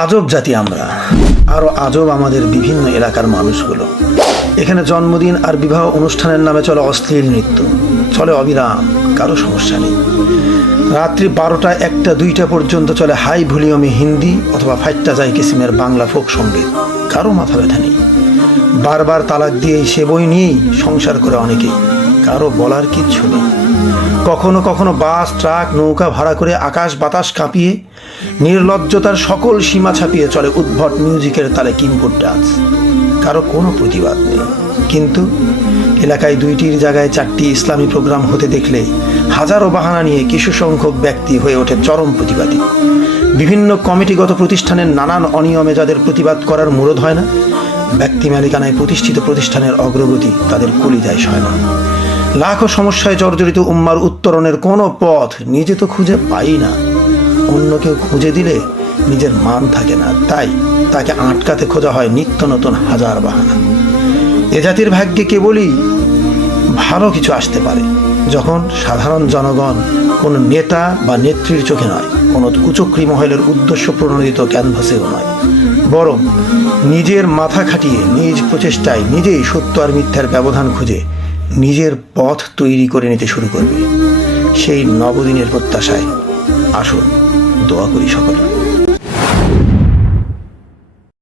আজব জাতি আমরা। আরও আজব আমাদের বিভিন্ন এলাকার মানুষগুলো। এখানে জন্মদিন আর বিবাহ অনুষ্ঠানের নামে চলে অশ্লীল নৃত্য, চলে অবিরাম, কারো সমস্যা নেই। রাত্রি 12টা, 1টা, 2টা পর্যন্ত চলে হাই ভলিউমে হিন্দি অথবা ফাইটটা যায় কিসিমের বাংলা ফোক সঙ্গীত, কারো মাথা ব্যথা নেই। বারবার তালাক দিয়েই সে বই নিয়েই সংসার করে অনেকেই, কারো বলার কিচ্ছু নেই। কখনো কখনো বাস, ট্রাক, নৌকা ভাড়া করে আকাশ বাতাস কাঁপিয়ে নির্লজ্জতার সকল সীমা ছাপিয়ে চলে উদ্ভট মিউজিকের তালে কিম্পুট ডান্স, কারো কোনো প্রতিবাদ নেই। কিন্তু এলাকায় 2টির জায়গায় 4টি ইসলামী প্রোগ্রাম হতে দেখলে হাজারো বাহানা নিয়ে কিছু সংখ্যক ব্যক্তি হয়ে ওঠে চরম প্রতিবাদী। বিভিন্ন কমিটিগত প্রতিষ্ঠানের নানান অনিয়মে যাদের প্রতিবাদ করার মুরদ হয় না, ব্যক্তি মালিকানায় প্রতিষ্ঠিত প্রতিষ্ঠানের অগ্রগতি তাদের কলিজায় সয় না। লাখো সমস্যায় জর্জরিত উম্মার উত্তরণের কোনো পথ নিজে তো খুঁজে পাই না, অন্য কেউ খুঁজে দিলে নিজের মান থাকে না, তাই তাকে আটকাতে খোঁজা হয় নিত্য নতুন হাজার বাহানা। এ জাতির ভাগ্যে কেবলই ভালো কিছু আসতে পারে যখন সাধারণ জনগণ কোনো নেতা বা নেত্রীর চোখে নয়, কোনো কুচক্রী মহলের উদ্দেশ্য প্রণোদিত ক্যানভাসেও নয়, বরং নিজের মাথা খাটিয়ে নিজ প্রচেষ্টায় নিজেই সত্য আর মিথ্যার ব্যবধান খুঁজে নিজের পথ তৈরি করে নিতে শুরু করবে। সেই নবদিনের প্রত্যাশায় আসুন দোয়া করি সকলে।